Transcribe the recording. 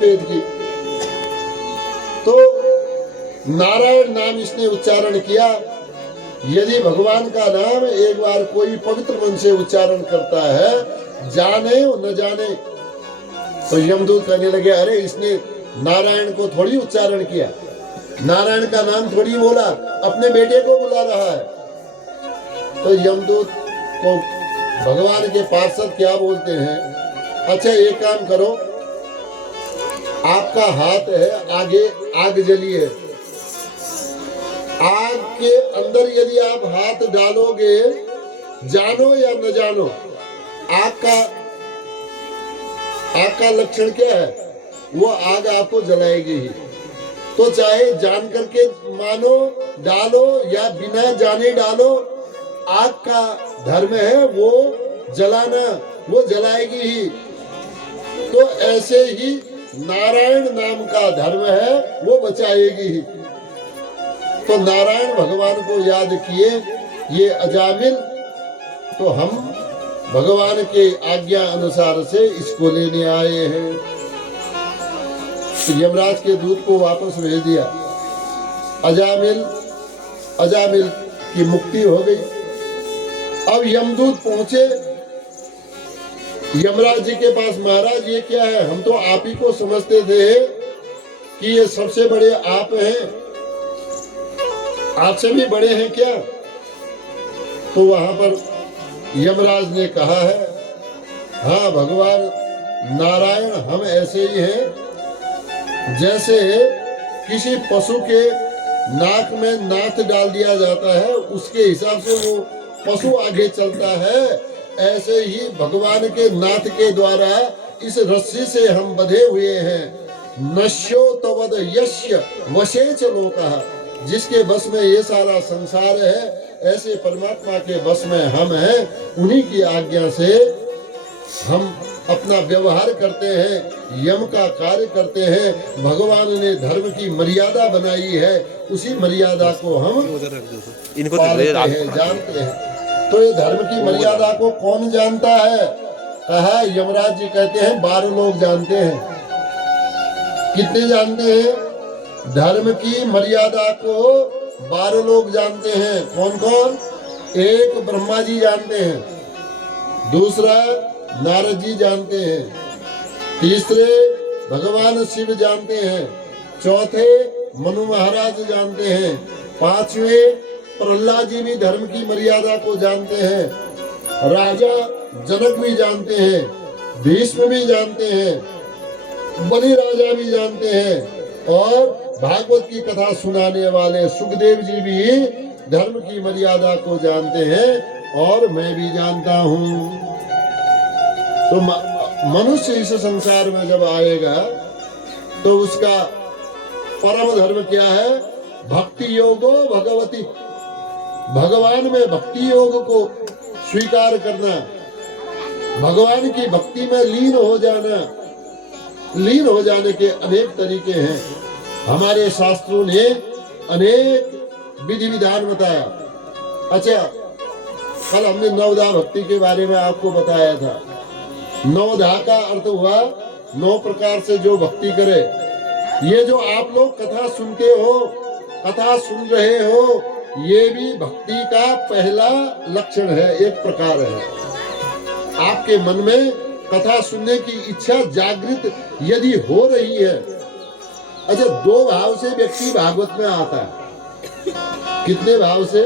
वेद की। तो नारायण नाम इसने उच्चारण किया। यदि भगवान का नाम एक बार कोई पवित्र मन से उच्चारण करता है, जाने और न जाने, तो यमदूत कहने लगे, अरे इसने नारायण को थोड़ी उच्चारण किया, नारायण का नाम थोड़ी बोला, अपने बेटे को बुला रहा है। तो यमदूत को भगवान के पार्षद क्या बोलते हैं, अच्छा एक काम करो, आपका हाथ है आगे, आग जली है, आग के अंदर यदि आप हाथ डालोगे, जानो या न जानो, आग का लक्षण क्या है, वो आग आपको जलाएगी ही। तो चाहे जान करके मानो डालो या बिना जाने डालो, आग का धर्म है वो जलाना, वो जलाएगी ही। तो ऐसे ही नारायण नाम का धर्म है, वो बचाएगी ही। तो नारायण भगवान को याद किए ये अजामिल, तो हम भगवान के आज्ञा अनुसार से इसको लेने आए हैं। तो यमराज के दूत को वापस भेज दिया, अजामिल की मुक्ति हो गई। अब यमदूत पहुंचे यमराज जी के पास, महाराज ये क्या है, हम तो आप ही को समझते थे कि ये सबसे बड़े आप हैं, आपसे भी बड़े हैं क्या? तो वहां पर यमराज ने कहा है, हाँ भगवान नारायण हम ऐसे ही हैं जैसे किसी पशु के नाक में नाथ डाल दिया जाता है, उसके हिसाब से वो पशु आगे चलता है, ऐसे ही भगवान के नाथ के द्वारा इस रस्सी से हम बंधे हुए हैं। नश्यो तवद यश्य वशेच लोकः, जिसके बस में ये सारा संसार है, ऐसे परमात्मा के बस में हम हैं। उन्हीं की आज्ञा से हम अपना व्यवहार करते हैं, यम का कार्य करते हैं। भगवान ने धर्म की मर्यादा बनाई है, उसी मर्यादा को हम पालते हैं, जानते हैं। तो ये धर्म की मर्यादा को कौन जानता है? कहा यमराज जी कहते हैं 12 लोग जानते हैं। कितने जानते हैं? धर्म की मर्यादा को 12 लोग जानते हैं। कौन कौन? एक ब्रह्मा जी जानते हैं, दूसरा नारद जी जानते हैं, तीसरे भगवान शिव जानते हैं, चौथे मनु महाराज जानते हैं, पांचवे प्रहलाद जी भी धर्म की मर्यादा को जानते हैं, राजा जनक भी जानते हैं, भीष्म भी जानते हैं, बलि राजा भी जानते हैं, और भागवत की कथा सुनाने वाले सुखदेव जी भी धर्म की मर्यादा को जानते हैं, और मैं भी जानता हूँ। तो मनुष्य इस संसार में जब आएगा तो उसका परम धर्म क्या है? भक्ति योगो भगवती, भगवान में भक्ति योग को स्वीकार करना, भगवान की भक्ति में लीन हो जाना। लीन हो जाने के अनेक तरीके हैं, हमारे शास्त्रों ने अनेक विधि विधान बताया। अच्छा, कल हमने नवधा भक्ति के बारे में आपको बताया था। नवधा का अर्थ हुआ 9 प्रकार से जो भक्ति करे। ये जो आप लोग कथा सुनते हो, कथा सुन रहे हो, ये भी भक्ति का पहला लक्षण है, एक प्रकार है। आपके मन में कथा सुनने की इच्छा जागृत यदि हो रही है। अच्छा, 2 भाव से व्यक्ति भागवत में आता है। कितने भाव से?